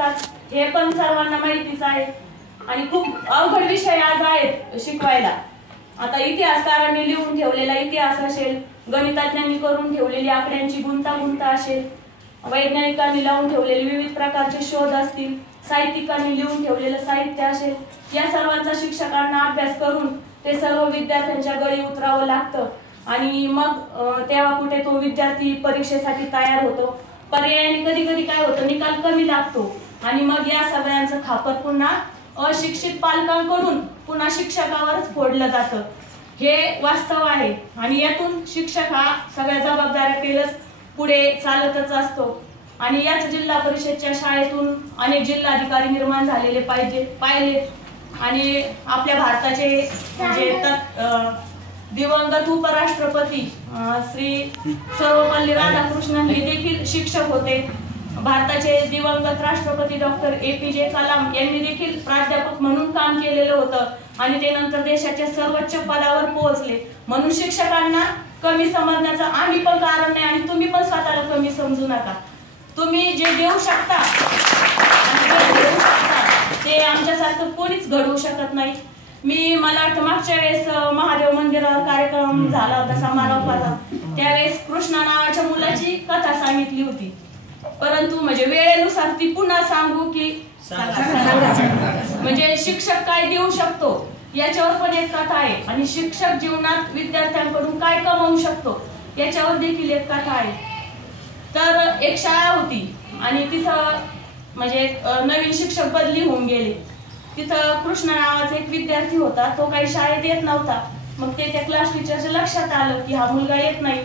असतात हे पण सर्वांना माहितीच आहे आणि खूप अवघड विषय आज आहेत शिकवायला। आता इतिहासकारांनी लिहून ठेवलेला इतिहास असेल, गणितज्ञांनी करून ठेवलेली आकड्यांची गुंतागुंत असेल, वैज्ञानिकांनी लावून ठेवलेले विविध प्रकारचे शोध असतील, साहित्यिकांनी लिहून ठेवलेलं साहित्य असेल, या सर्वांचा शिक्षकांना अभ्यास करून ते सर्व विद्यार्थ्यांच्या गळी उतरावं लागतं आणि मग तेव्हा कुठे तो विद्यार्थी परीक्षेसाठी तयार होतो। पर्यायाने कधी कधी काय होतं, निकाल कमी लागतो आणि मग या सगळ्यांचं खापर पुन्हा अशिक्षित पालकांकडून पुन्हा शिक्षकावरच फोडलं जातं, हे वास्तव आहे। आणि यातून शिक्षक हा सगळ्या जबाबदाऱ्या पेलत पुढे चालतच असतो आणि याच जिल्हा परिषदच्या शाळेतून अनेक जिल्हाधिकारी निर्माण झालेले पाहिले आणि आपल्या भारताचे म्हणजे दिवंगत उपराष्ट्रपती श्री सर्वपल्ली राधाकृष्णन हे देखील शिक्षक होते। भारताचे दिवंगत राष्ट्रपती डॉक्टर APJ कलाम यांनी देखील प्राध्यापक म्हणून काम केलेलं होतं आणि ते नंतर देशाच्या सर्वोच्च पदावर पोहोचले। म्हणून शिक्षकांना कमी समजण्याचं आम्ही पण कारण नाही आणि तुम्ही पण स्वतःला कमी समजू नका। तुम्ही जे देऊ शकता ते आमच्यासारखं कोणीच घडवू शकत नाही। मला मागच्या वेळेस महादेव मंदिरावर कार्यक्रम झाला होता समारोपाचा, त्यावेळेस कृष्णा नावाच्या मुलाची कथा सांगितली होती, परंतु म्हणजे वेळेनुसार ती पुन्हा सांगू की म्हणजे शिक्षक काय देऊ शकतो याच्यावर पण एक कथा आहे आणि शिक्षक जीवनात विद्यार्थ्यांकडून काय कमावू शकतो याच्यावर देखील एक कथा आहे। तर एक शाळा होती आणि तिथं म्हणजे नवीन शिक्षक बदली होऊन गेले। तिथं कृष्णा नावाचा एक विद्यार्थी होता, तो काही शाळेत येत नव्हता। मग ते त्या क्लास टीचरच्या लक्षात आलं की हा मुलगा येत नाही।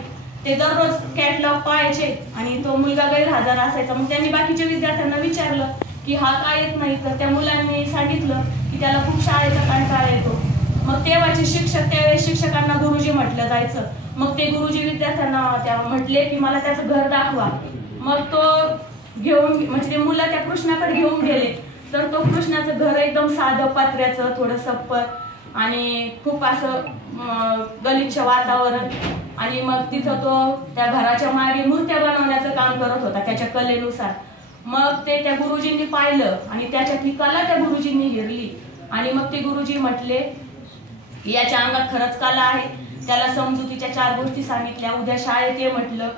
ते दररोज कॅटलॉग पाहायचे आणि तो मुलगा गैरहजर असायचा। मग त्यांनी बाकीच्या विद्यार्थ्यांना विचारलं की हा का येत नाही, तर त्या मुलांनी सांगितलं की त्याला खूप शाळेचा कंटाळा येतो। मग तेव्हाचे शिक्षक, त्यावेळेस शिक्षकांना गुरुजी म्हटलं जायचं, मग ते गुरुजी विद्यार्थ्यांना त्या म्हटले की मला त्याचं घर दाखवा। मग तो घेऊन म्हणजे ते मुलं त्या कृष्णाकडे घेऊन गेले, तर तो कृष्णाचं घर एकदम साधं पत्र्याचं, थोडं सप्पर आणि खूप असं गलिच्छ वातावरण आणि मग तिथं तो त्या घराच्या मागे मूर्त्या बनवण्याचं काम करत होता त्याच्या कलेनुसार। मग ते त्या गुरुजींनी पाहिलं आणि त्याच्या कला त्या गुरुजींनी हेरली आणि मग ते गुरुजी म्हटले याच्या अंगात खरंच कला आहे, त्याला समजुतीच्या 4 गोष्टी सांगितल्या, उद्या शाळेत ये म्हटलं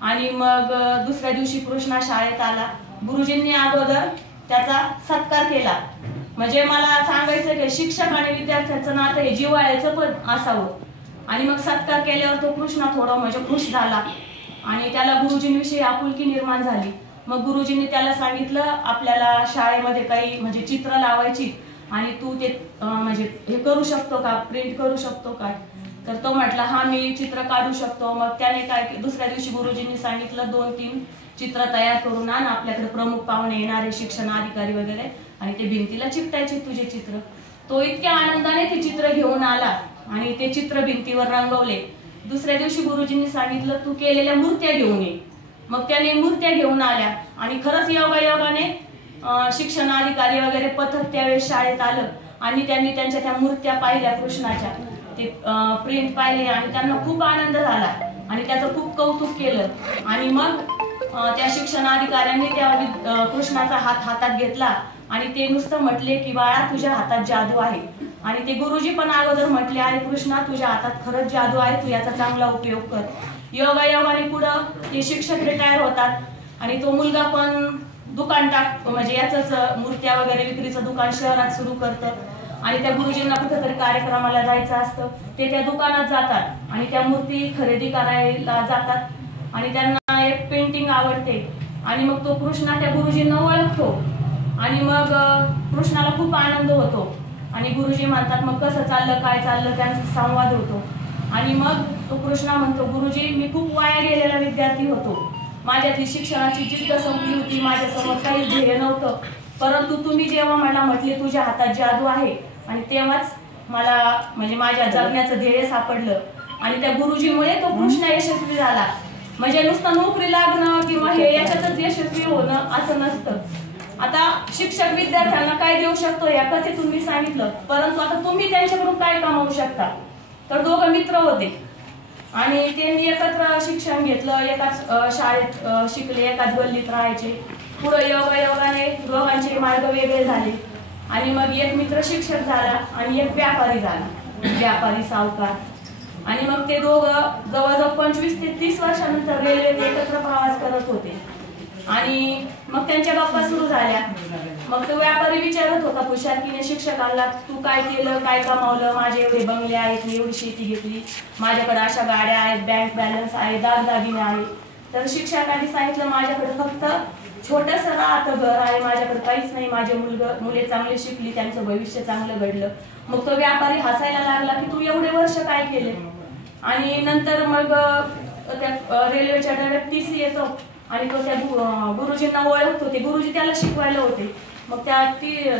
आणि मग दुसऱ्या दिवशी कृष्णा शाळेत आला। गुरुजींनी अगोदर त्याचा सत्कार केला। म्हणजे मला सांगायचं की शिक्षक आणि विद्यार्थ्यांचं नातं हे जिव्हाळ्याचं पण असावं आणि मग सत्कार केल्यावर तो कृष्णा थोडा म्हणजे खुश झाला आणि त्याला गुरुजींविषयी आपुलकी निर्माण झाली। मग गुरुजींनी त्याला सांगितलं आपल्याला शाळेमध्ये काही म्हणजे चित्र लावायची आणि तू ते म्हणजे हे करू शकतो का, प्रिंट करू शकतो का, तर तो म्हटला हा मी चित्र काढू शकतो। मग त्याने काय दुसऱ्या दिवशी गुरुजींनी सांगितलं 2-3 चित्र तयार करून आण, आपल्याकडे प्रमुख पाहुणे येणारे शिक्षण अधिकारी वगैरे आणि ते भिंतीला चिकटायचे तुझे चित्र। तो इतक्या आनंदाने ते चित्र घेऊन आला आणि ते चित्र भिंतीवर रंगवले। दुसऱ्या दिवशी गुरुजींनी सांगितलं तू केलेल्या मूर्त्या घेऊन ये। मग त्याने मूर्त्या घेऊन आल्या आणि खरंच योगायोगाने शिक्षण अधिकारी वगैरे पथक त्यावेळेस शाळेत आलं आणि त्यांनी त्यांच्या त्या मूर्त्या पाहिल्या कृष्णाच्या, ते प्रिंट पाहिले आणि त्यांना खूप आनंद झाला आणि त्याचं खूप कौतुक केलं आणि मग त्या शिक्षण अधिकाऱ्यांनी त्या कृष्णाचा हात हातात घेतला आणि ते नुसतं म्हटले की बाळा तुझ्या हातात जादू आहे आणि ते गुरुजी पण अगोदर म्हटले अरे कृष्णा तुझ्या हातात खरंच जादू आहे, तू याचा चांगला उपयोग कर। योगायोगाने पुढं ते शिक्षक रिटायर होतात आणि तो मुलगा पण दुकान म्हणजे याच मूर्त्या वगैरे विक्रीचं दुकान शहरात सुरू करतं आणि त्या गुरुजींना कुठेतरी कार्यक्रमाला जायचं असतं, ते त्या दुकानात जातात आणि त्या मूर्ती खरेदी करायला जातात आणि त्यांना एक पेंटिंग आवडते आणि मग तो कृष्णा त्या गुरुजींना ओळखतो आणि मग कृष्णाला खूप आनंद होतो आणि गुरुजी म्हणतात मग कसं चाललं काय चाललं, त्यांचा संवाद होतो आणि मग तो कृष्णा म्हणतो गुरुजी मी खूप वाया गेलेला विद्यार्थी होतो, माझ्यातली शिक्षणाची जिद्द संपली होती, माझ्यासमोर काही ध्येय नव्हतं, परंतु तुम्ही जेव्हा मला म्हटले तुझ्या हातात जादू आहे आणि तेव्हाच मला म्हणजे माझ्या जगण्याचं ध्येय सापडलं आणि त्या गुरुजीमुळे तो कृष्णा यशस्वी झाला। म्हणजे नुसतं नोकरी लागणं किंवा हे याच्यातच यशस्वी होणं असं नसतं। आता शिक्षक विद्यार्थ्यांना काय देऊ शकतो या कथेतून मी सांगितलं, परंतु आता तुम्ही त्यांच्याकडून काय कमावू शकता। तर दोघं मित्र होते आणि त्यांनी एकत्र शिक्षण घेतलं, एकाच शाळेत शिकले, एकाच गल्लीत राहायचे। पुढे योगायोगाने मार्ग वेगळे झाले आणि मग एक मित्र शिक्षक झाला आणि एक व्यापारी झाला, व्यापारी सावकार. आणि मग ते दोघं जवळजवळ 25 ते 30 वर्षानंतर रेल्वेत एकत्र प्रवास करत होते. आणि मग त्यांच्या गप्पा सुरू झाल्या. मग तो व्यापारी विचारत होता हुशारकीने शिक्षकाला, तू काय केलं, काय कमावलं, माझे एवढे बंगले आहेत, मी एवढी शेती घेतली, माझ्याकडे अशा गाड्या आहेत, बँक बॅलन्स आहे, दागदागिने आहे. तर शिक्षकांनी सांगितलं, माझ्याकडे फक्त छोटंसं राहतं घर आहे, माझ्याकडे काहीच नाही, माझे मुले चांगले शिकली, त्यांचं भविष्य चांगलं घडलं. मग तो व्यापारी हसायला लागला की तू एवढे वर्ष काय केले. आणि नंतर मग त्या रेल्वेच्या डब्यात टीसी येतो आणि तो त्या गुरुजींना ओळखतो, ते गुरुजी त्याला शिकवायला होते. मग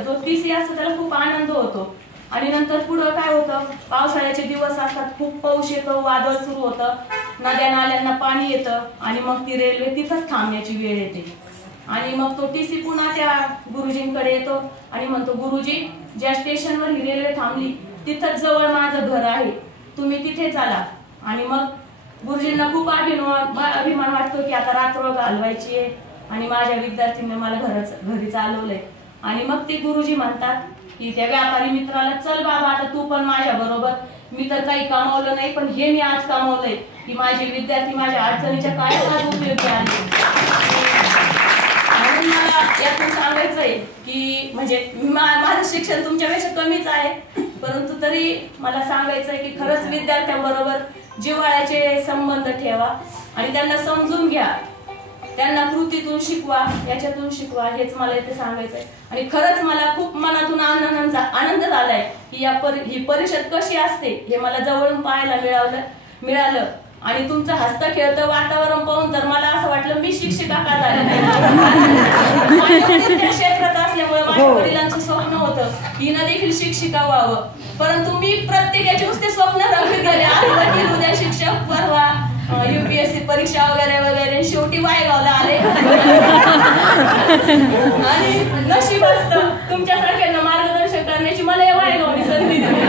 जो टीसी असतो त्याला खूप आनंद होतो. आणि नंतर पुढं काय होतं, पावसाळ्याचे दिवस असतात, खूप पाऊस येतो, वादळ सुरू होतं, नद्या नाल्यांना पाणी येतं आणि मग ती रेल्वे तिथंच थांबण्याची वेळ येते. आणि मग तो टीसी पुन्हा त्या गुरुजींकडे येतो आणि म्हणतो, गुरुजी, ज्या स्टेशनवर ही रेल्वे थांबली तिथंच जवळ माझं घर आहे, तुम्ही तिथे चाला. आणि मग गुरुजींना खूप अभिमान वाटतो की आता रात्र घालवायची आहे आणि माझ्या विद्यार्थ्यांनी मला घरी चालवलंय. आणि मग ते गुरुजी म्हणतात की त्या व्यापारी मित्राला, चल बाबा आता तू पण माझ्या बरोबर, मी तर काही कमावलं नाही पण हे मी आज कमावलंय की माझे विद्यार्थी माझ्या अडचणीच्या काळात उपयोगी आले. म्हणून मला यातून सांगायचंय की म्हणजे माझं शिक्षण तुमच्यापेक्षा कमीच आहे, परंतु तरी मला सांगायचंय की खरंच विद्यार्थ्यांबरोबर जिव्हाळ्याचे संबंध ठेवा आणि त्यांना समजून घ्या, त्यांना कृतीतून शिकवा, याच्यातून शिकवा, हेच मला इथे सांगायचंय. आणि खरंच मला खूप मनातून आनंद झालाय की ही परिषद कशी असते हे मला जवळून पाहायला मिळालं. आणि तुमचं हसतं खेळतं वातावरण पाहून तर मला असं वाटलं मी शिक्षिका का झाले त्या क्षेत्रात असल्यामुळे माझ्या वडिलांचं स्वप्न होतं हिनं देखील शिक्षिका व्हावं, परंतु मी प्रत्येकाचे नुसते स्वप्न रंगत गेले. आज वकील, उद्या शिक्षक, परवा UPSC परीक्षा वगैरे वगैरे, शेवटी वायगावला आले. आणि नशीब असतं तुमच्यासारख्यांना मार्गदर्शन करण्याची, मला या वायगावने संधी दिली.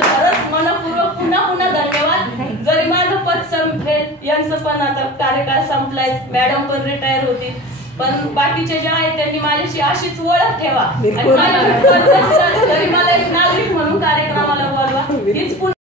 खरंच मनपूर्वक पुन्हा धन्यवाद. जरी माझं पद संपेल, यांचं पण आता कार्यकाळ संपलाय, मॅडम पण रिटायर होती, पण बाकीचे जे आहेत त्यांनी माझ्याशी अशीच ओळख ठेवा आणि तरी मला एक नागरिक म्हणून कार्यक्रमाला बोलवा, हीच